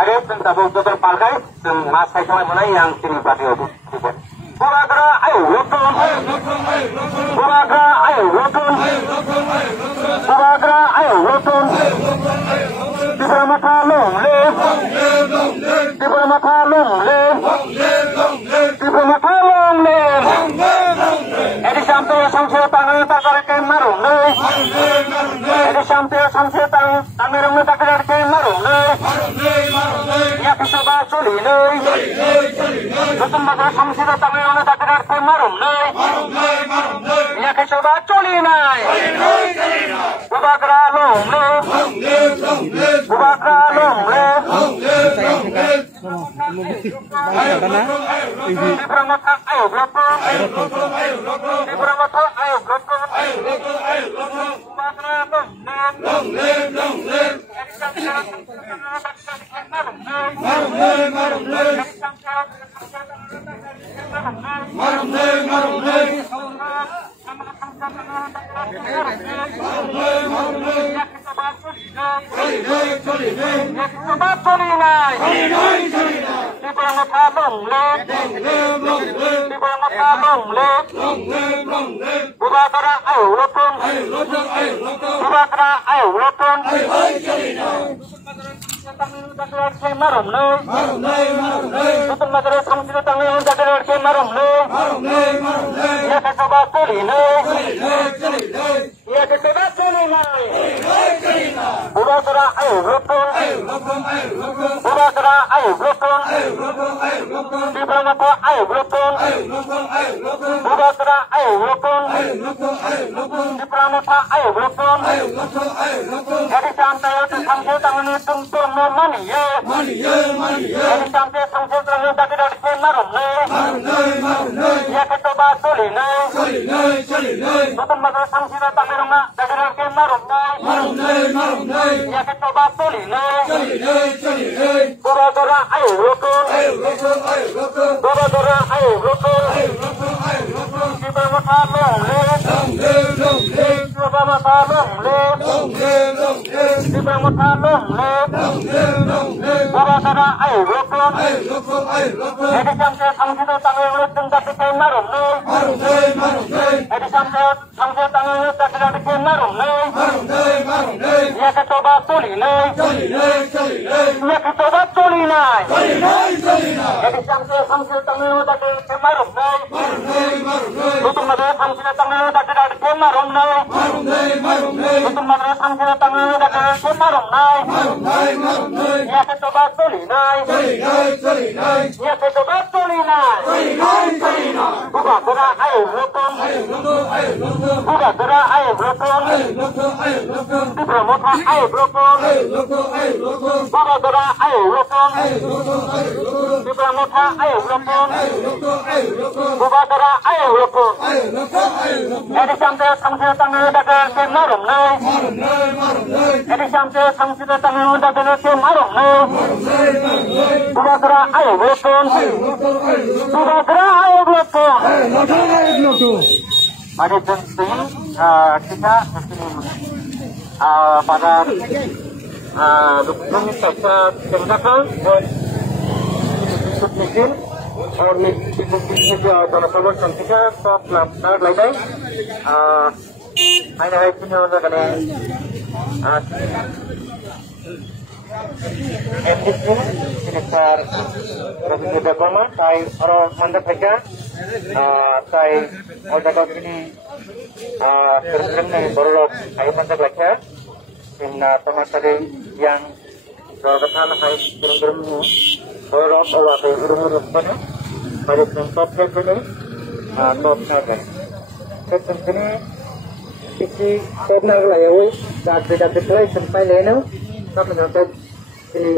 Ada जों tabung total parkai जों mas kai samai mulai yang sini parti itu. Puragra ayo lokon. Puragra ayo lokon. Puragra ayo lokon. Di Pramata long le. Di Pramata long le. Di Pramata long le. Edi sampai sampai tangan takar ke marung le. Edi sampai tangan takar ke marung le. Ya bisa coli le. Betul betul sampai tangan takar ke marung le. Ya bisa coli nai. Puragra long le. Puragra long le. Di Pramata ayo lokon. Di Pramata ayo lokon. Puragra long le. Mari tentunya kita pada dukung serta tenggakan dan mungkin और निश्चित जो जनसभा संख्या सब लाभ लाइदै आइना है किन जगले एमडीसी सिनेकार रविन्द्र देवबर्मा ताई और मंडप हैका ताई और जगह किनी terus baru ayo mantap baca inna teman-teman yang berkenan hai gerung-gerung baru awak gerung-gerung mana pada tempat ini top naga tentunya isi top naga lah ya woi dak lagi sampai leno tapi nanti ini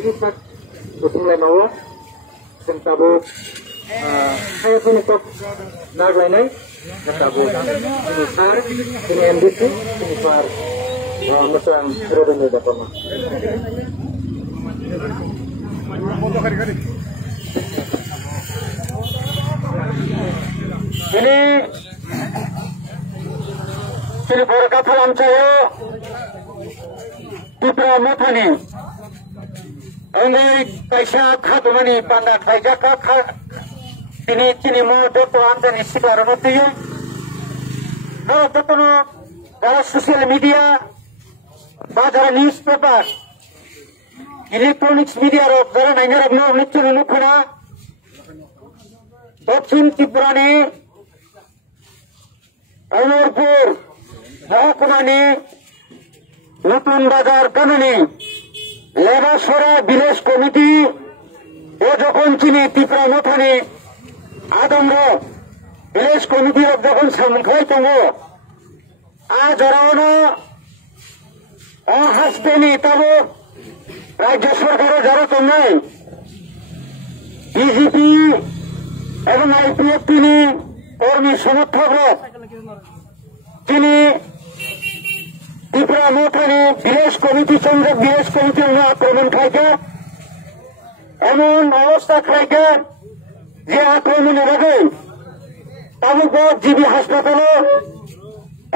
ini tak betul leno sentabu saya punya top naga ini Natabu ini sar ini MDC ini sar mesang rodone dapama ini sini berkat pulang saya Tripura মথানি অঙ্গই পয়সা খাদমানি পান্ডা খাইজাকা তিনি চিনি মো যত আমদানি শিকার মধ্যে যতন যারা social media বা যারা নিউজ পেপার ইলেকট্রনিক্স মিডিয়ার যারা নাইনার নিত্য নুখনা দক্ষিণ ত্রিপুরানি অমরপুর মহকুমানি নতুন বাজার কাননি লেবাসরা বিলেজ কমিটি ও যখন চিনি ত্রিপুরা মথানি আদম্র বিলেজ কমিটি যখন সামখাই দङ আজরানো হাসতেনি তাবো রাজ্য সরকারের যারা দङ বিজেপি এবং আইপিএফ তিনি কর্মী সমর্থক তিনি ত্রিপুরা মথানি বিলেজ কমিটি চন্দ্র বিলেজ কমিটি আক্রমণ খাইকে এমন অবস্থা খাইকে যে আক্রমণের আগে তাবুকর জিবি হাসপাতাল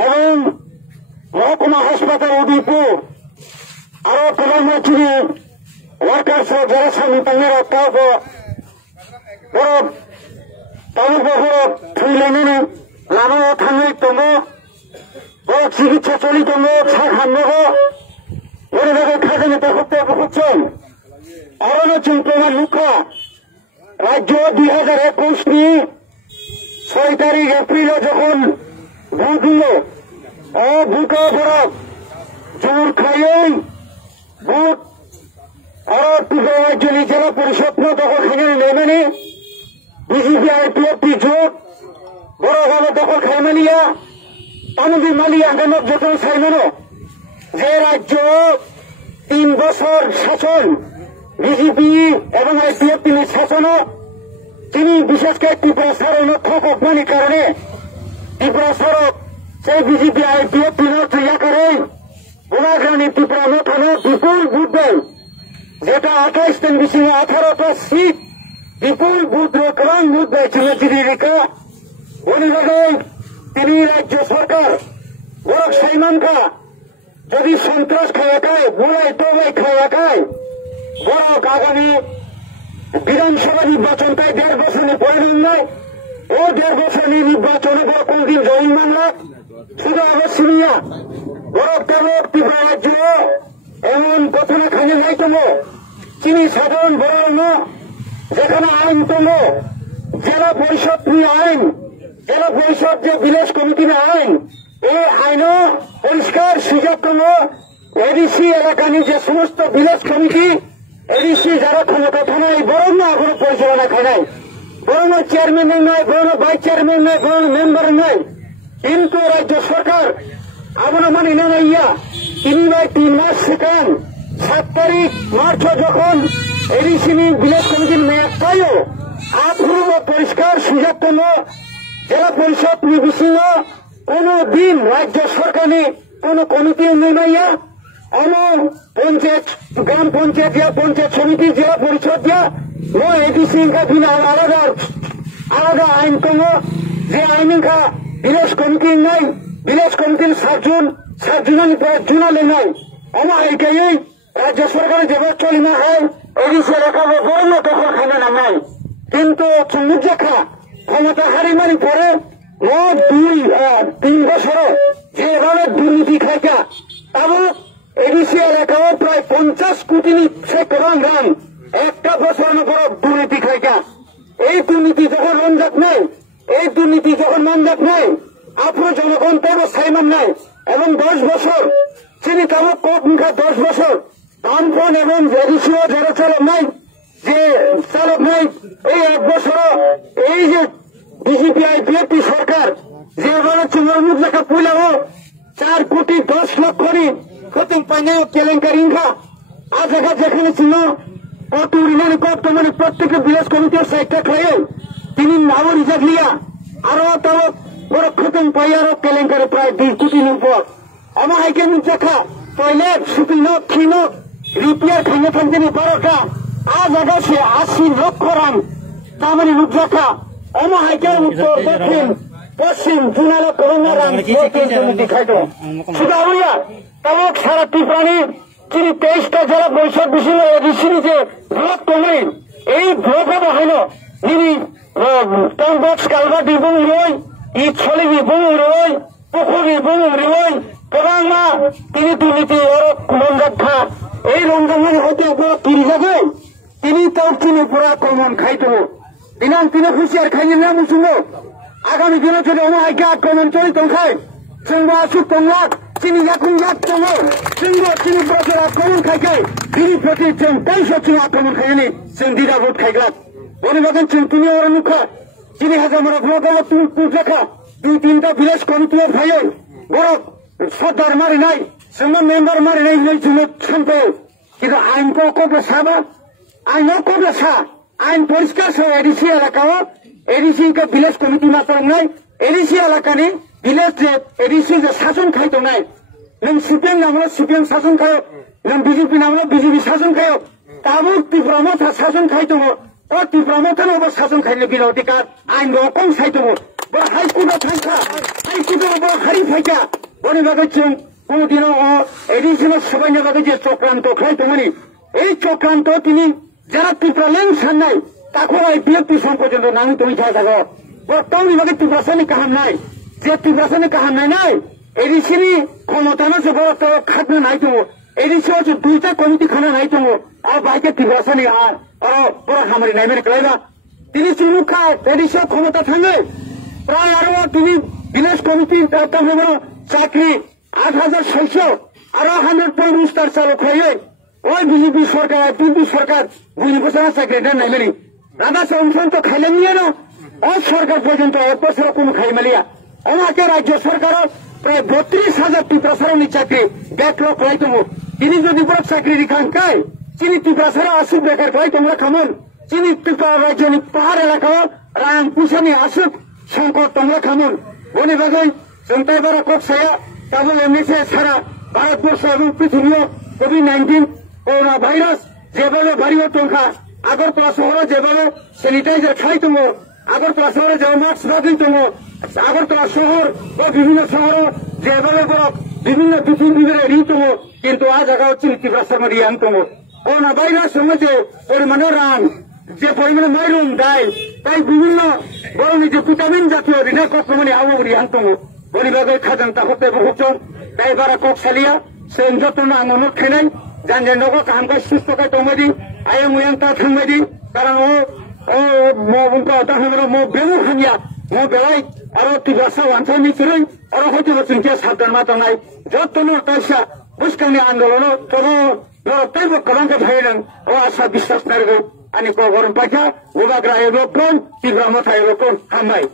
এবং মহকুমা হাসপাতাল উদয়পুর আরো প্রধানমন্ত্রী ওয়ার্কার্স যারা সামনে তাদের তাবুক থুইলেনি লামা থাঙ্গै दङ চিকিৎসা চলি দङ सा खालामनांगौ ओरैबायदि खाजानि बुहुदजों आरो जों प्रमाण नुखा राज्य 2021 नि 6 तारिख एप्रिलाव যখন ভোট দিল ভোটাররা জোর খাইयै ভোট আরো ত্রিপুরা রাজ্যनि জেলা পরিষদ দখল খাইनानै নেমানি বিজেপি আইপিএফ জোট বড় গাঁও দখল খাইমানিয়া তামিলি মালিয়া গানত যখন সাইমানো যে রাজ্য 3 বছর শাসন বিজেপি এবং আইপিএফ তিনি শাসন তিনি বিশেষ করে ত্রিপুরা সরকার নথকমানি কারণে ত্রিপুরা সরকার সেই বিজেপি আইপিএফ তিনি তৈরি করে গুণাগ্রাণী ত্রিপুরা মথানো বিপুল ভোট দেয় যেটা 28 দিন বেশি 18টা সিট বিপুল ভোট গ্রহণ ভোট দেয় চিরচিরিকা অনুযায়ী তিনি রাজ্য সরকার বড় সাইমানকা যদি সন্ত্রাস খাওয়াকায় বুড়াই টোবাই খাওয়াকায় বড় আগামী বিধানসভা নির্বাচনটাই 1.5 বছরের পরিণাম নয় ও 1.5 বছরের নির্বাচনে বড় কোনদিন জয়ী মানলা শুধু অবশ্যই বড় তেমন ত্রিপুরা রাজ্য এমন প্রথমে খানে নাই তম চিনি সাধারণ বড় যেখানে আইন তম জেলা পরিষদ আইন জেলা পরিষদ যে বিলেজ কমিটির আইন এই আইনও পরিষ্কার সুযোগ তম এডিসি এলাকানি যে সমস্ত বিলেজ কমিটি এডিসি যারা ক্ষমতা থানায় বড় না এখনো পরিচালনা খায় বড় চেয়ারম্যান নয় বড় ভাইস চেয়ারম্যান নয় বড় মেম্বার নয় কিন্তু রাজ্য সরকার আমরা মানি নাইয়া 3 মাস সেখান 7 তারিখ মার্চ যখন এডিসি বিলেজ কমিটির মেয়াদ পাইও আপূর্ব পরিষ্কার সুযোগ তম জেলা পরিষদ নির্বিচ্ছিন্ন কোন দিন রাজ্য সরকারি কোন কমিটি নির্ণয়া এমন পঞ্চায়েত গ্রাম পঞ্চায়েত या পঞ্চায়েত সমিতি জেলা পরিষদ या नो एडीसी का बिना आलादा आईन दङ जे आईन का विलेज कमिटी नहीं विलेज कमिटी 7 जुननिफ्राय जुना लेनाय अमा आइकायै राज्य सरकार जेबो चलिना है एडीसी एलाकाबो बড় दखल खाना नांनाय किन्तु चुमुजेखा क्षमता हारिमानि परे 3 বছর যেভাবে দুর্নীতি খাইকা তাবো এডিসি এলাকাও প্রায় 50 কোটি সে কম রান একটা বছর পর দুর্নীতি খাইকা এই দুর্নীতি যখন মঞ্জাত নাই এই দুর্নীতি যখন মঞ্জাত নাই আপনার জনগণ তারও সাইমান নাই এবং 10 বছর চিনি তাবো কমকা 10 বছর দামফোন এবং এডিসিও যারা চালক নাই যে চালক নাই এই 1 বছর এই যে বিজেপি আইপিএফ সরকার যেভাবে চুমুর মুখ দেখা পুইলাও 4 কোটি 10 লক্ষ ক্ষতি পাইনে কেলেঙ্কারি আজ যেখানে ছিল কত ঋণের কত মানে প্রত্যেকের বিলেজ কমিটির সাইটটা খাইয়ে তিনি নামর হিসাব লিয়া আরো তার বড় খতম পাই আরো কেলেঙ্কারি প্রায় 2 কোটি উপর আমার হাইকে দেখা টয়লেট সুপিন ক্ষীণ রিপেয়ার খাইয়ে থাকতেন 12টা আজ সে 80 লক্ষ রান তার মানে রূপ দেখা আমার হাইকে উত্তর দক্ষিণ পশ্চিম জুনালো করোনা রান কমিটি খাইতো শুধু আমিয়া তবক সারা ত্রিপুরানি তিনি 23টা জেলা পরিষদ বিষয় এডিসিনি যে ভোট কমে এই ভোট হবে হয় না তিনি টংবক্স কালভার্টি বুং রই ই ছলিবি বুং রই পুকুরি বুং রই গোबां मा তিনি দুর্নীতি রঞ্জাক্ষা এই রঞ্জাঙ্গন হয়তো আপনারা তিরি যাবে তিনি তাও তিনি পুরা কমন খাইতো দিনাং তিনি হুঁশিয়ার খাইনি না মুসুঙ্গ আগামী দিনে যদি অমাহাইকে আক্রমণ চলি তংখায় जोंबो आसुक तंलाक चिनि याकुं याक तंगो जोंबो चिनि प्रति आक्रमण खाइके बिनि प्रति जों दैसो चिनि आक्रमण खाइनि जों दिदा भोट खाइग्रा बनि बागन जों तुनि अर नुखा चिनि हाजामरा ब्लकआव तुलेखा दुई तीनटा भिलेज कमिटियाव थायो बर सरदार मारिनाय जोंबो मेम्बार मारिनाय नै जोंबो सानतो किन्तु आइनखौ कब्लासाबा आइनआव कब्लासा आइन परिष्कार सो एडिसि एलाकाव एडिसि का भिलेज कमिटि मात्रंनाय एडिसि एलाकानि भिलेज एडिसि शासन खाइदोंनाय नों सिपिएम नामल सिपिएम शासन खायो नों बीजेपी नामल बीजेपी शासन खायो दाबो त्रिपुरामा शासन खाइदों ओ त्रिपुरामा शासन खाइनो बिरोधिकार आइन रकम साइदों बो हाइकोर्टआव थांखा हाइकोर्टआव हारि फाइका बनि बागै जों कोनदिनाव एडिसिनाव सबायनो बागै जे चक्रान्त खाइदोंमोन এই চক্রান্ত তিনি যারা ত্রিপুরালেন সান্নাই তাকরাই বিএপি সম্পর্যন্ত নামি তুমি থাকো বর্তমানে বাকি ত্রিপুরাসানি কাহাম নাই যে ত্রিপুরাসানি কাহাম নাই এডিসিনি ক্ষমতানো যে বড় খাদ্য নাই তো এডিসি হচ্ছে দুইটা কমিটি খানা নাই তো আর বাইকে ত্রিপুরাসানি আর বড় হামারি নাই মেরে কলাইবা তিনি চুমুখা এডিসি ক্ষমতা থাকবে প্রায় আরো তিনি ভিলেজ কমিটি চাকরি ৮,৬০০ আরো 100 স্টার চালু খাইয়ে ওই বিজেপি সরকার পিপি সরকার 2 বছর চাকরি দেন নাই মেরি রাধা সংসন তো খাইলে নিয়ে না ও সরকার পর্যন্ত 1 বছর কোনো খাই মেলিয়া আমাকে রাজ্য সরকার প্রায় 32,000 ত্রিপুরাসারণী চাকরি ব্যাকলগ রাইতো তিনি যদি বড় চাকরি রিখান কাই চিনি ত্রিপুরাসারা আসুক বেকার পাই তোমরা খামন চিনি ত্রিপুরা রাজ্যনি পাহাড় এলাকা রাং পুষানি আসুক সংকট তোমরা খামন বনে বাগাই জনতা বারা কক্সায়া কেবল এমনিছে সারা ভারতবর্ষ এবং পৃথিবীও কোভিড-19 করোনা ভাইরাস যেভাবে বাড়িও টঙ্কা আগরতলা শহরে যেভাবে স্যানিটাইজার খাইতো আগরতলা শহরে যে মাস্ক রাখিতো আগরতলা শহর ও বিভিন্ন শহর যেভাবে বিভিন্ন পৃথিবীর ঋতু কিন্তু আজ আগা হচ্ছে ত্রিপুরাসার রিয়াংতো করোনা ভাইরাস সঙ্গে যে পরিমাণে রান যে পরিমাণে মাইরুম দেয় তাই বিভিন্ন বরং যে ভিটামিন জাতীয় ঋণের কর্মমানি আবু রিয়াংতো বলিবাগে খাজান তাহতে বহুচং তাই বারা ককসালিয়া সেই যত্ন আঙুর খেনাই jangan noko kamka susto ka tomadi ayam yang ta thamadi karan mo bunka ta hamra mo belu khanya mo belai aro tigasa wansa ni kirai aro hote bachunke sabdan mata nai jotno taisa buskani andolono tono noro taibo kalanka bhailan o asa বিশ্বাস nargo ani ko gorum pakha ubagra ebokon tigrama thayokon hamai